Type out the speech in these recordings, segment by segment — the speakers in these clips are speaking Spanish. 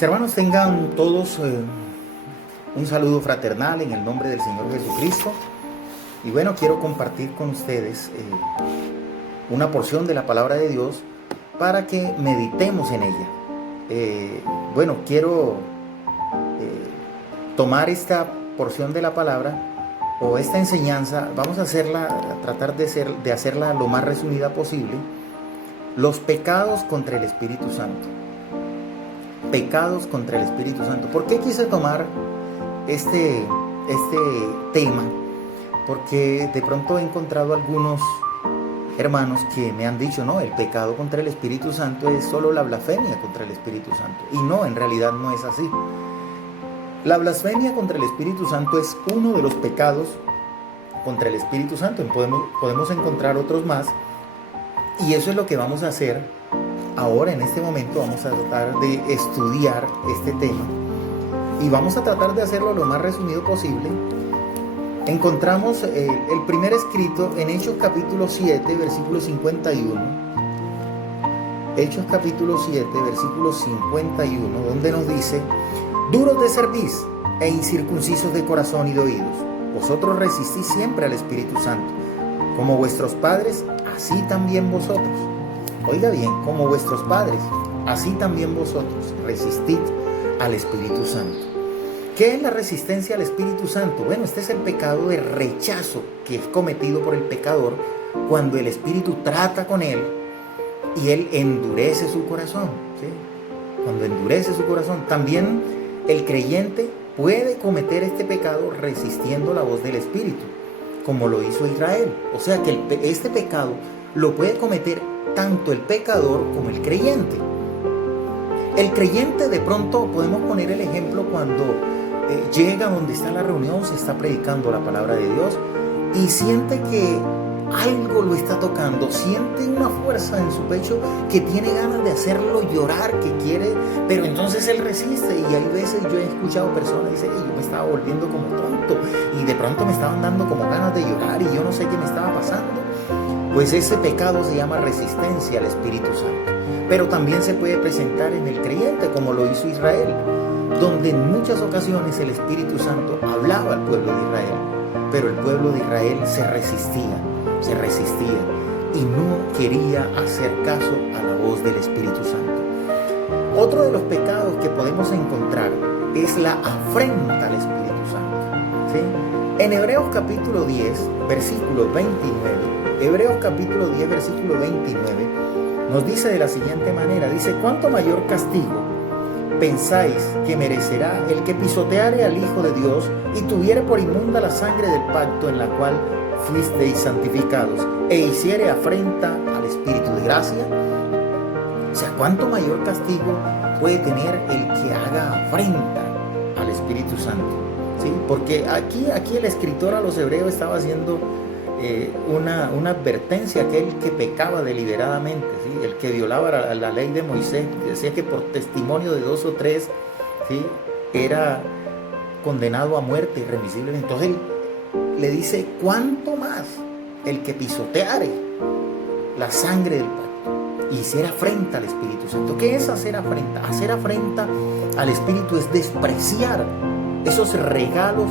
Mis hermanos, tengan todos un saludo fraternal en el nombre del Señor Jesucristo. Y bueno, quiero compartir con ustedes una porción de la palabra de Dios para que meditemos en ella. Quiero tomar esta porción de la palabra o esta enseñanza, vamos a tratar de hacerla lo más resumida posible. Los pecados contra el Espíritu Santo. Pecados contra el Espíritu Santo. ¿Por qué quise tomar este tema? Porque de pronto he encontrado algunos hermanos que me han dicho, no, el pecado contra el Espíritu Santo es solo la blasfemia contra el Espíritu Santo. Y no, en realidad no es así. La blasfemia contra el Espíritu Santo es uno de los pecados contra el Espíritu Santo. Podemos encontrar otros más. Y eso es lo que vamos a hacer ahora, en este momento. Vamos a tratar de estudiar este tema. Y vamos a tratar de hacerlo lo más resumido posible. Encontramos el primer escrito en Hechos capítulo 7, versículo 51. Hechos capítulo 7, versículo 51, donde nos dice: duros de cerviz e incircuncisos de corazón y de oídos, vosotros resistís siempre al Espíritu Santo, como vuestros padres, así también vosotros. Oiga bien, como vuestros padres, así también vosotros resistid al Espíritu Santo. ¿Qué es la resistencia al Espíritu Santo? Bueno, este es el pecado de rechazo que es cometido por el pecador cuando el Espíritu trata con él y él endurece su corazón, ¿sí? Cuando endurece su corazón. También el creyente puede cometer este pecado resistiendo la voz del Espíritu, como lo hizo Israel. O sea que este pecado lo puede cometer tanto el pecador como el creyente. El creyente, de pronto podemos poner el ejemplo cuando llega donde está la reunión, se está predicando la palabra de Dios y siente que algo lo está tocando, siente una fuerza en su pecho que tiene ganas de hacerlo llorar, que quiere, pero entonces él resiste. Y hay veces yo he escuchado personas que dicen: yo me estaba volviendo como tonto y de pronto me estaban dando como ganas de llorar y yo no sé qué me estaba pasando. Pues ese pecado se llama resistencia al Espíritu Santo. Pero también se puede presentar en el creyente, como lo hizo Israel, donde en muchas ocasiones el Espíritu Santo hablaba al pueblo de Israel, pero el pueblo de Israel se resistía y no quería hacer caso a la voz del Espíritu Santo. Otro de los pecados que podemos encontrar es la afrenta al Espíritu Santo, ¿sí? En Hebreos capítulo 10, versículo 29, Hebreos capítulo 10, versículo 29, nos dice de la siguiente manera, dice: ¿cuánto mayor castigo pensáis que merecerá el que pisoteare al Hijo de Dios y tuviere por inmunda la sangre del pacto en la cual fuisteis santificados, e hiciere afrenta al Espíritu de gracia? O sea, ¿cuánto mayor castigo puede tener el que haga afrenta al Espíritu Santo? ¿Sí? Porque aquí el escritor a los hebreos estaba haciendo una advertencia a aquel que pecaba deliberadamente, ¿sí? El que violaba la ley de Moisés, decía que por testimonio de 2 o 3, ¿sí?, era condenado a muerte irremisiblemente. Entonces él le dice: ¿cuánto más el que pisoteare la sangre del pacto y hiciera afrenta al Espíritu Santo? ¿Qué es hacer afrenta? Hacer afrenta al Espíritu es despreciar esos regalos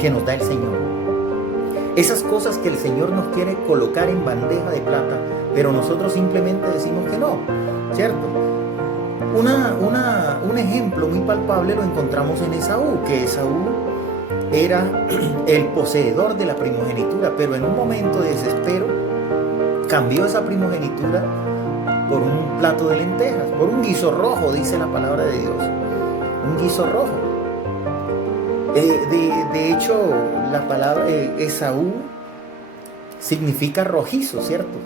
que nos da el Señor. Esas cosas que el Señor nos quiere colocar en bandeja de plata, pero nosotros simplemente decimos que no, ¿cierto? Un ejemplo muy palpable lo encontramos en Esaú, que Esaú era el poseedor de la primogenitura, pero en un momento de desespero cambió esa primogenitura por un plato de lentejas, por un guiso rojo, dice la palabra de Dios, un guiso rojo. De hecho, la palabra Esaú significa rojizo, ¿cierto?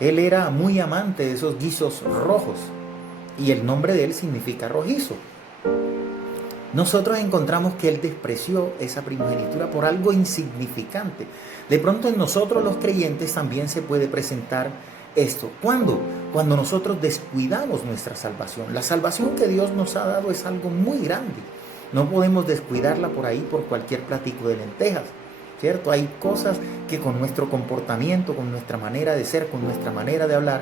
Él era muy amante de esos guisos rojos y el nombre de él significa rojizo. Nosotros encontramos que él despreció esa primogenitura por algo insignificante. De pronto en nosotros los creyentes también se puede presentar esto. ¿Cuándo? Cuando nosotros descuidamos nuestra salvación. La salvación que Dios nos ha dado es algo muy grande. No podemos descuidarla por ahí por cualquier platico de lentejas, ¿cierto? Hay cosas que con nuestro comportamiento, con nuestra manera de ser, con nuestra manera de hablar,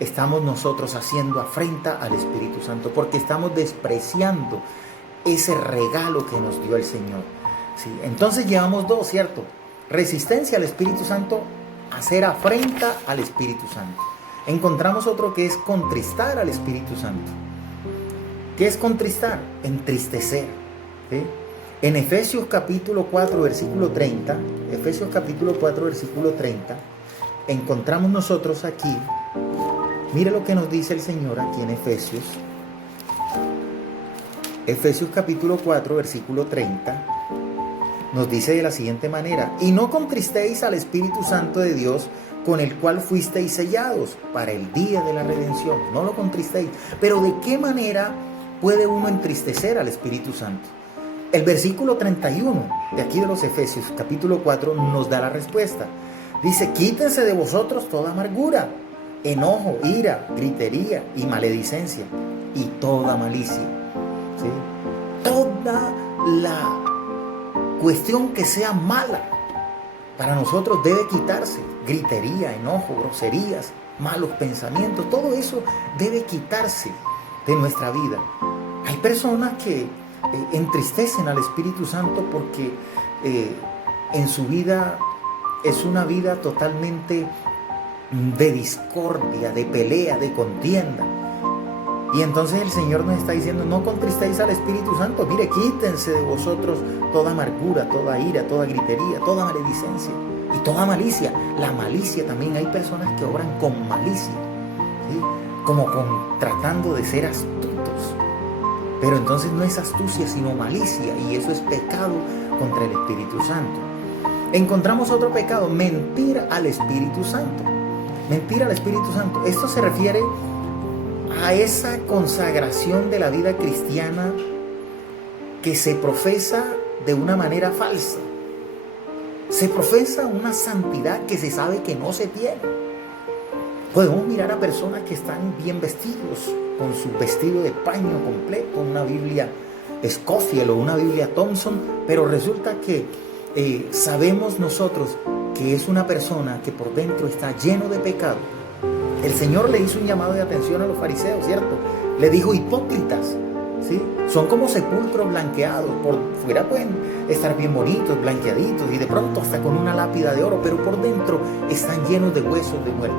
estamos nosotros haciendo afrenta al Espíritu Santo, porque estamos despreciando ese regalo que nos dio el Señor. ¿Sí? Entonces llevamos dos, ¿cierto? Resistencia al Espíritu Santo, hacer afrenta al Espíritu Santo. Encontramos otro que es contristar al Espíritu Santo. ¿Qué es contristar? Entristecer. ¿Sí? En Efesios capítulo 4, versículo 30, Efesios capítulo 4, versículo 30, encontramos nosotros aquí, mire lo que nos dice el Señor aquí en Efesios. Efesios capítulo 4, versículo 30, nos dice de la siguiente manera: y no contristéis al Espíritu Santo de Dios, con el cual fuisteis sellados para el día de la redención. No lo contristéis. Pero ¿de qué manera puede uno entristecer al Espíritu Santo? El versículo 31 de aquí de los Efesios, capítulo 4, nos da la respuesta. Dice: quítense de vosotros toda amargura, enojo, ira, gritería y maledicencia y toda malicia. ¿Sí? Toda la cuestión que sea mala para nosotros debe quitarse. Gritería, enojo, groserías, malos pensamientos, todo eso debe quitarse de nuestra vida. Hay personas que entristecen al Espíritu Santo porque en su vida es una vida totalmente de discordia, de pelea, de contienda. Y entonces el Señor nos está diciendo: no contristéis al Espíritu Santo. Mire, quítense de vosotros toda amargura, toda ira, toda gritería, toda maledicencia y toda malicia. La malicia también, hay personas que obran con malicia, ¿sí? Como tratando de ser astutos. Pero entonces no es astucia, sino malicia, y eso es pecado contra el Espíritu Santo. Encontramos otro pecado: mentir al Espíritu Santo. Mentir al Espíritu Santo. Esto se refiere a esa consagración de la vida cristiana que se profesa de una manera falsa. Se profesa una santidad que se sabe que no se tiene. Podemos mirar a personas que están bien vestidos, con su vestido de paño completo, una Biblia Scofield o una Biblia Thompson, pero resulta que sabemos nosotros que es una persona que por dentro está lleno de pecado. El Señor le hizo un llamado de atención a los fariseos, ¿cierto? Le dijo: hipócritas, ¿sí? Son como sepulcros blanqueados. Por fuera pueden estar bien bonitos, blanqueaditos, y de pronto hasta con una lápida de oro, pero por dentro están llenos de huesos de muerto.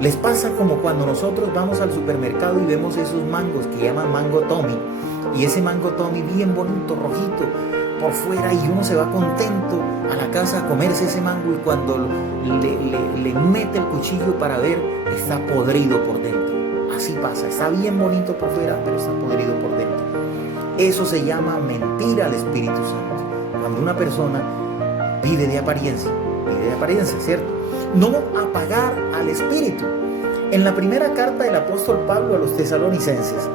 Les pasa como cuando nosotros vamos al supermercado y vemos esos mangos que llaman mango Tommy, y ese mango Tommy bien bonito, rojito por fuera, y uno se va contento a la casa a comerse ese mango, y cuando le mete el cuchillo para ver, está podrido por dentro. Así pasa, está bien bonito por fuera, pero está podrido por dentro. Eso se llama mentir al Espíritu Santo. Cuando una persona vive de apariencia, ¿cierto? No apagar al Espíritu. En la primera carta del apóstol Pablo a los tesalonicenses,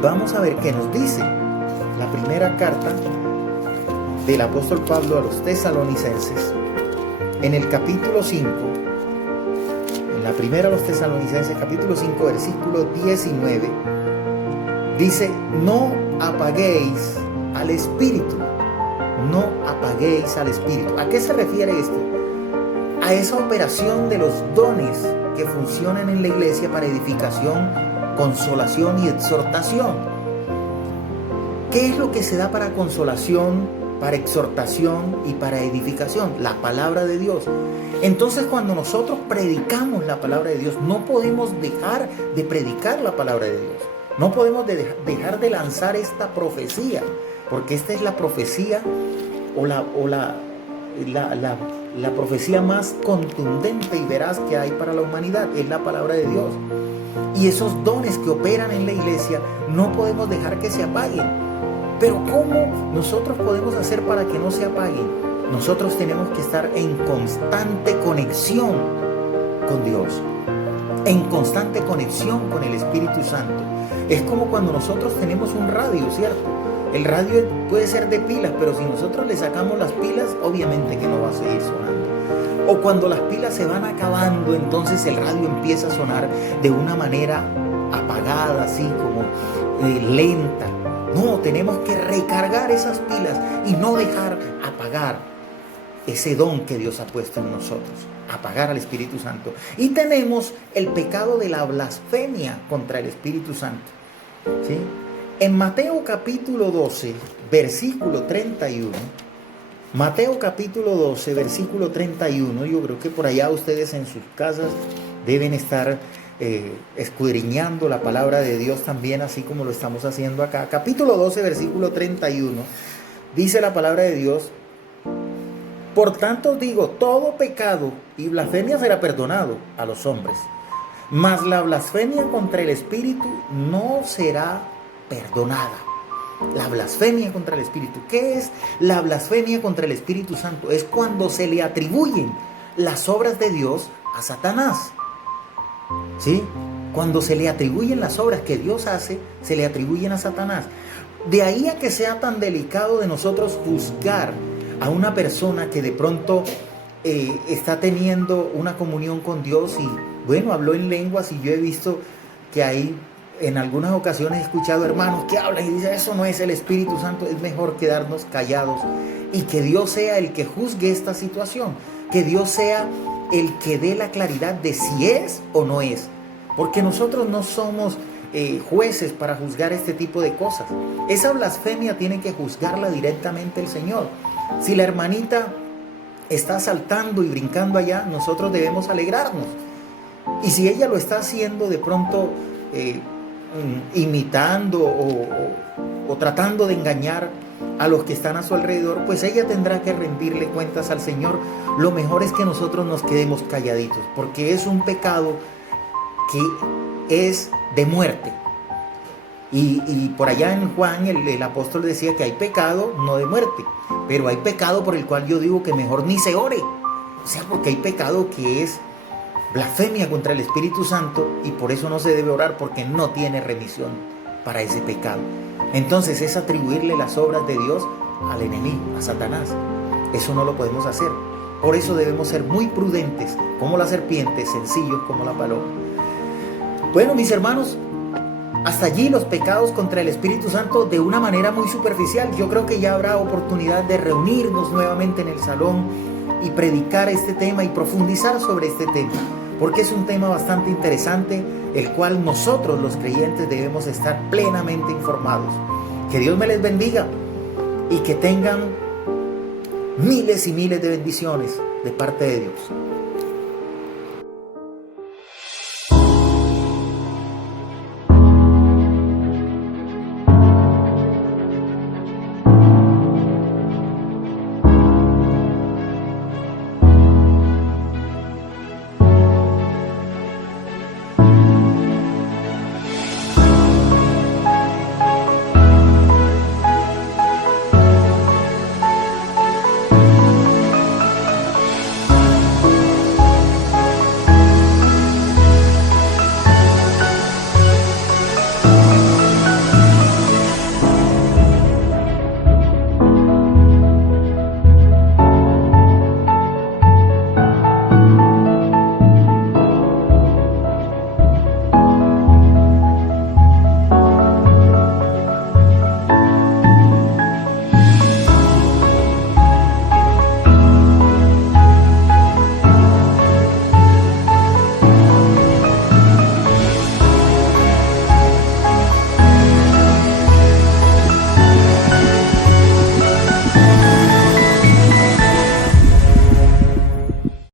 vamos a ver qué nos dice. La primera carta del apóstol Pablo a los tesalonicenses, en el capítulo 5, en la primera a los tesalonicenses, capítulo 5, versículo 19, dice: no apaguéis al Espíritu. No apaguéis al Espíritu. ¿A qué se refiere esto? A esa operación de los dones que funcionan en la iglesia para edificación, consolación y exhortación. ¿Qué es lo que se da para consolación, para exhortación y para edificación? La palabra de Dios. Entonces, cuando nosotros predicamos la palabra de Dios, no podemos dejar de predicar la palabra de Dios. No podemos dejar de lanzar esta profecía, porque esta es la profecía la profecía más contundente y veraz que hay para la humanidad. Es la palabra de Dios. Y esos dones que operan en la iglesia no podemos dejar que se apaguen. Pero ¿cómo nosotros podemos hacer para que no se apaguen? Nosotros tenemos que estar en constante conexión con Dios, en constante conexión con el Espíritu Santo. Es como cuando nosotros tenemos un radio, ¿cierto? El radio puede ser de pilas, pero si nosotros le sacamos las pilas, obviamente que no va a seguir sonando. O cuando las pilas se van acabando, entonces el radio empieza a sonar de una manera apagada, así como lenta. No, tenemos que recargar esas pilas y no dejar apagar ese don que Dios ha puesto en nosotros, apagar al Espíritu Santo. Y tenemos el pecado de la blasfemia contra el Espíritu Santo, ¿sí? En Mateo capítulo 12, versículo 31, Mateo capítulo 12, versículo 31, yo creo que por allá ustedes en sus casas deben estar escudriñando la palabra de Dios también, así como lo estamos haciendo acá. Capítulo 12, versículo 31, dice la palabra de Dios: por tanto os digo, todo pecado y blasfemia será perdonado a los hombres, mas la blasfemia contra el Espíritu no será perdonada. La blasfemia contra el Espíritu. ¿Qué es la blasfemia contra el Espíritu Santo? Es cuando se le atribuyen las obras de Dios a Satanás, ¿sí? Cuando se le atribuyen las obras que Dios hace, se le atribuyen a Satanás. De ahí a que sea tan delicado de nosotros juzgar a una persona que de pronto está teniendo una comunión con Dios y, bueno, habló en lenguas, y yo he visto que hay, en algunas ocasiones he escuchado hermanos que hablan y dicen, eso no es el Espíritu Santo. Es mejor quedarnos callados y que Dios sea el que juzgue esta situación, que Dios sea el que dé la claridad de si es o no es, porque nosotros no somos jueces para juzgar este tipo de cosas. Esa blasfemia tiene que juzgarla directamente el Señor. Si la hermanita está saltando y brincando allá, nosotros debemos alegrarnos. Y si ella lo está haciendo de pronto imitando o tratando de engañar a los que están a su alrededor, pues ella tendrá que rendirle cuentas al Señor. Lo mejor es que nosotros nos quedemos calladitos, porque es un pecado que es de muerte. Y por allá en Juan el apóstol decía que hay pecado no de muerte, pero hay pecado por el cual yo digo que mejor ni se ore. O sea, porque hay pecado que es blasfemia contra el Espíritu Santo, y por eso no se debe orar, porque no tiene remisión para ese pecado. Entonces es atribuirle las obras de Dios al enemigo, a Satanás. Eso no lo podemos hacer. Por eso debemos ser muy prudentes, como la serpiente, sencillos como la paloma. Bueno, mis hermanos, hasta allí los pecados contra el Espíritu Santo de una manera muy superficial. Yo creo que ya habrá oportunidad de reunirnos nuevamente en el salón y predicar este tema y profundizar sobre este tema, porque es un tema bastante interesante, el cual nosotros los creyentes debemos estar plenamente informados. Que Dios me les bendiga y que tengan miles y miles de bendiciones de parte de Dios.